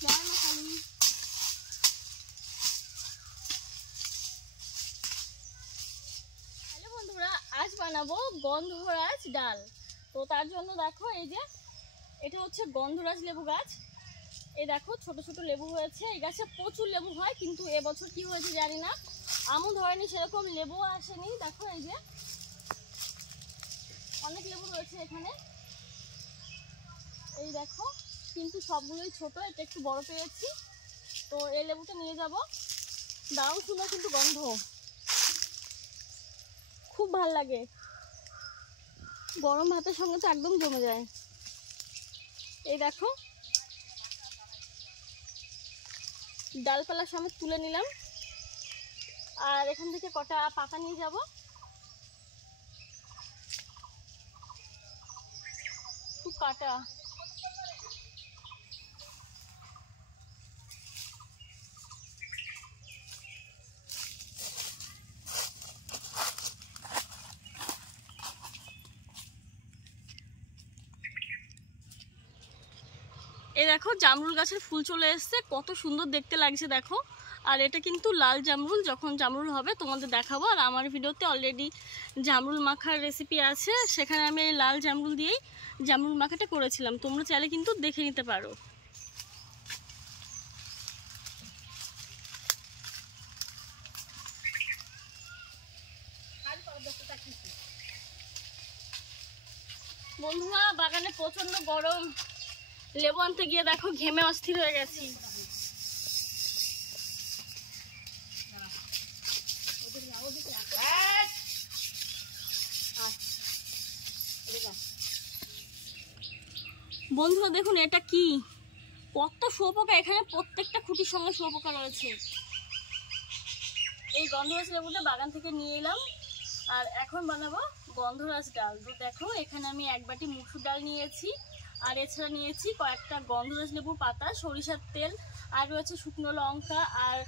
জয় মা কালী। হ্যালো বন্ধুরা, আজ বানাবো গন্ধরাজ ডাল। তো তার জন্য দেখো, এই যে এটা হচ্ছে গন্ধরাজ লেবু গাছ। এই দেখো ছোট ছোট লেবু হয়েছে। এই গাছে প্রচুর লেবু হয়, কিন্তু এবছর কি হয়েছে জানি না, আমও ধরেনি, সেরকম লেবু আসেনি। দেখো এই যে অনেক লেবু রয়েছে এখানে, এই দেখো, কিন্তু সবগুলোই ছোট, এটা একটু বড় পেয়েছি। তো এই লেবুটা নিয়ে যাব। দারুণ সুন্দর কিন্তু গন্ধ, খুব ভাল লাগে, গরম ভাতের সঙ্গে তো একদম জমে যায়। এই দেখো ডালপালার সমেত তুলে নিলাম, আর এখান থেকে কটা পাতা নিয়ে যাব। খুব কাটা। এই দেখো জামরুল গাছের ফুল চলে এসছে, কত সুন্দর দেখতে লাগছে দেখো। আর এটা কিন্তু লাল জামরুল, যখন জামরুল হবে তোমাদের দেখাবো। আর আমার ভিডিওতে অলরেডি জামরুল মাখার রেসিপি আছে, সেখানে আমি এই লাল জামরুল দিয়েই জামরুল মাখাটা করেছিলাম, তোমরা চাইলে কিন্তু দেখে নিতে পারো। বন্ধুরা, বাগানে প্রচন্ড গরম, লেবু আনতে গিয়ে দেখো ঘেমে অস্থির হয়ে গেছি। বন্ধুরা দেখুন এটা কি, কত শুঁয়োপোকা, এখানে প্রত্যেকটা খুঁটির সঙ্গে শুঁয়োপোকা রয়েছে। এই গন্ধরাজ লেবুটা বাগান থেকে নিয়ে এলাম, আর এখন বানাবো গন্ধরাজ ডাল। তো দেখো এখানে আমি এক বাটি মুসুর ডাল নিয়েছি, আর এছাড়া নিয়েছি কয়েকটা গন্ধরাজ লেবু পাতা, সরিষার তেল, আর রয়েছে শুকনো লঙ্কা, আর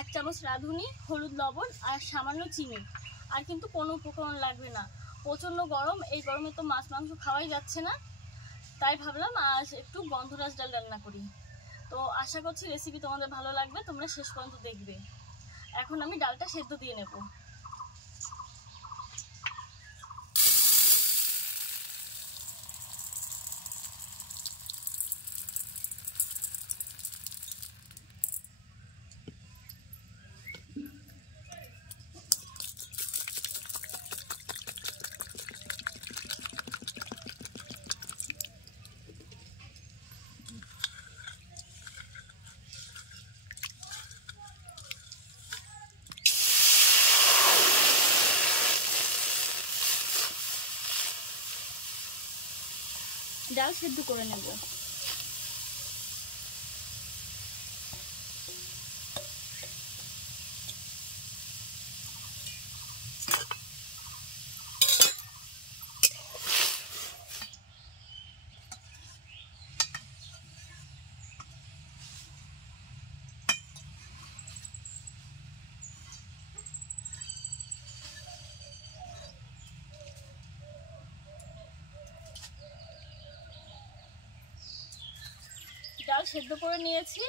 1 চামচ রাঁধুনি, হলুদ, লবণ, আর সামান্য চিনি। আর কিন্তু কোনো উপকরণ লাগবে না, প্রচণ্ড গরম, এই গরমে তো মাছ মাংস খাওয়াই যাচ্ছে না, তাই ভাবলাম আজ একটু গন্ধরাজ ডাল রান্না করি। তো আশা করছি রেসিপি তোমাদের ভালো লাগবে, তোমরা শেষ পর্যন্ত দেখবে। এখন আমি ডালটা সেদ্ধ দিয়ে নেব। ডাল সেদ্ধ করে নেব। ডাল সেদ্ধ করে নিয়েছি,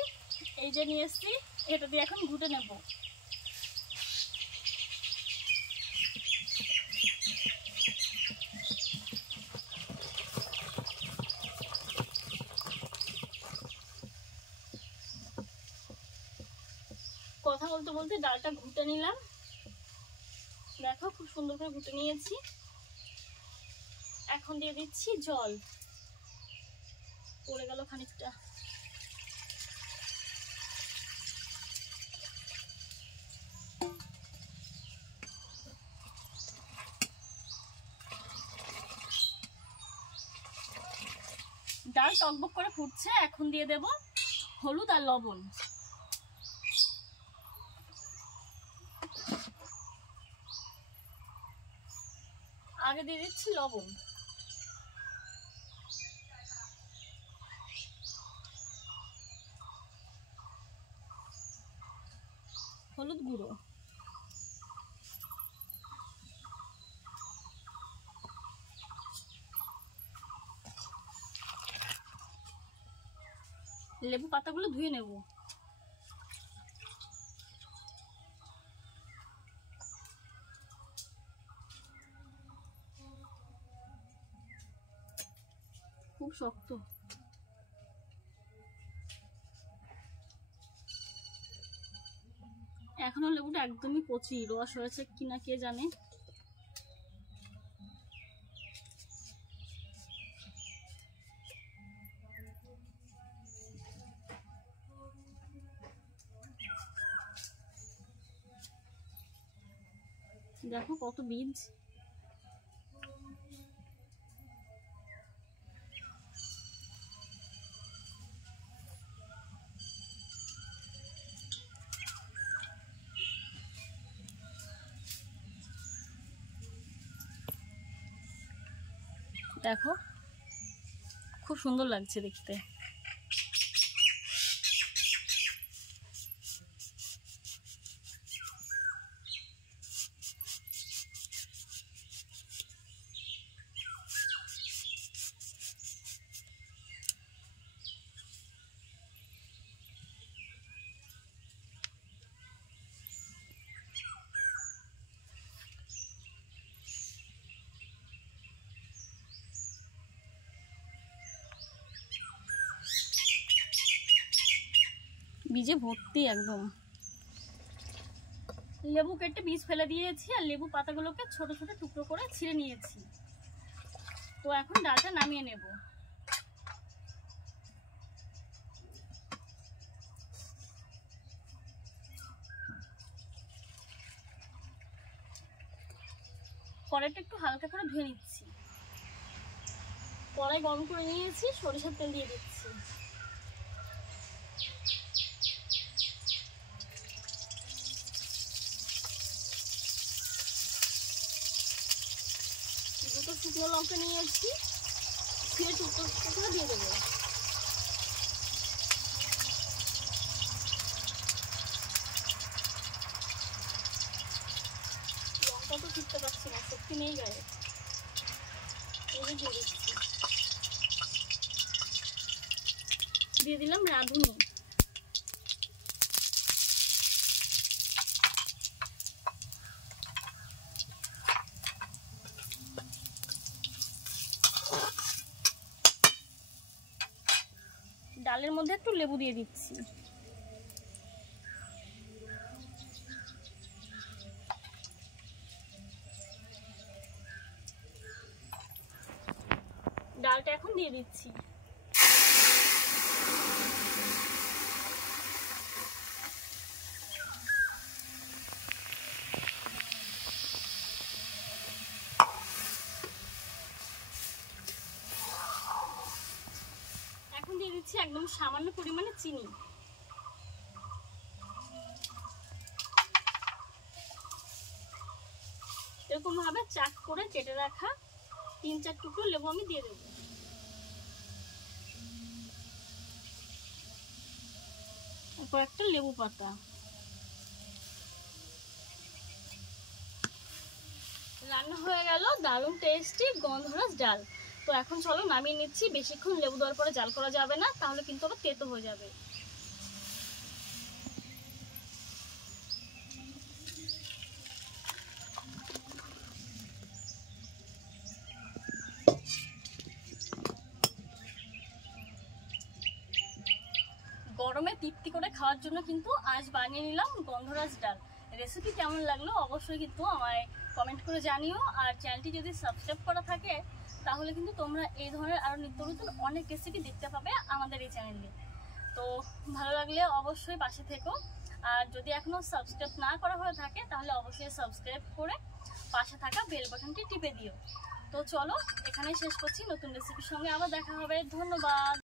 এই যে নিয়ে এসছি, এটা দিয়ে এখন ঘুটে নেব। কথা বলতে বলতে ডালটা ঘুটে নিলাম, দেখো খুব সুন্দর করে ঘুটে নিয়েছি। এখন দিয়ে দিচ্ছি জল, পড়ে গেল খানিকটা। ডাল টকবক করে ফুটছে, এখন দিয়ে দেব হলুদ আর লবণ। আগে দিয়ে দিচ্ছি লবণ, হলুদ গুঁড়ো, লেবু পাতাগুলো ধুয়ে নেব। খুব শক্ত। এখনো লেবুটা একদমই কচি, রস হয়েছে কিনা কে জানে। দেখো কত বীজ। দেখো খুব সুন্দর লাগছে দেখতে। বীজে ভর্তি একদম। লেবু কেটে বীজ ফেলে দিয়েছি আর লেবু পাতাগুলোকে ছোট ছোট টুকরো করে ছিঁড়ে নিয়েছি। তো এখন ডালটা নামিয়ে নেব। কড়াইটা একটু হালকা করে ধুয়ে নিচ্ছি। কড়াই গরম করে নিয়েছি, সরিষার তেল দিয়ে দিচ্ছি। দুটো শুকনো লঙ্কা নিয়েছি, ছিঁড়ে টুকরো টুকরো দিয়ে দেবো। লঙ্কা তো ঠিকতে পারছি না, শক্তি নেই গায়ে। দিয়ে দিচ্ছি, দিয়ে দিলাম রাঁধুনি। ডালের মধ্যে একটু লেবু দিয়ে দিচ্ছি। ডালটা এখন দিয়ে দিচ্ছি। এখন দিয়ে দিচ্ছি একদম সামান্য পরিমাণে চিনি। এরকম ভাবে চাক করে কেটে রাখা 3-4 টুকরো লেবু আমি দিয়ে দেবো। কয়েকটা লেবু পাতা। রান্না হয়ে গেল দারুণ টেস্টি গন্ধরাজ ডাল। তো এখন চলো নামিয়ে নিচ্ছি। বেশিক্ষণ লেবু দেওয়ার পরে জাল করা যাবে না, তাহলে কিন্তু আবার তেতো হয়ে যাবে। গরমে তৃপ্তি করে খাওয়ার জন্য কিন্তু আজ বানিয়ে নিলাম গন্ধরাজ ডাল। রেসিপি কেমন লাগলো অবশ্যই কিন্তু আমায় কমেন্ট করে জানিও। আর চ্যানেলটি যদি সাবস্ক্রাইব করা থাকে তাহলে কিন্তু তোমরা এই ধরনের আরও নিত্য নতুন অনেক রেসিপি দেখতে পাবে আমাদের এই চ্যানেলে। তো ভালো লাগলে অবশ্যই পাশে থেকো। আর যদি এখনও সাবস্ক্রাইব না করা হয়ে থাকে তাহলে অবশ্যই সাবস্ক্রাইব করে পাশে থাকা বেল বাটনটি টিপে দিও। তো চলো এখানেই শেষ করছি। নতুন রেসিপির সঙ্গে আবার দেখা হবে। ধন্যবাদ।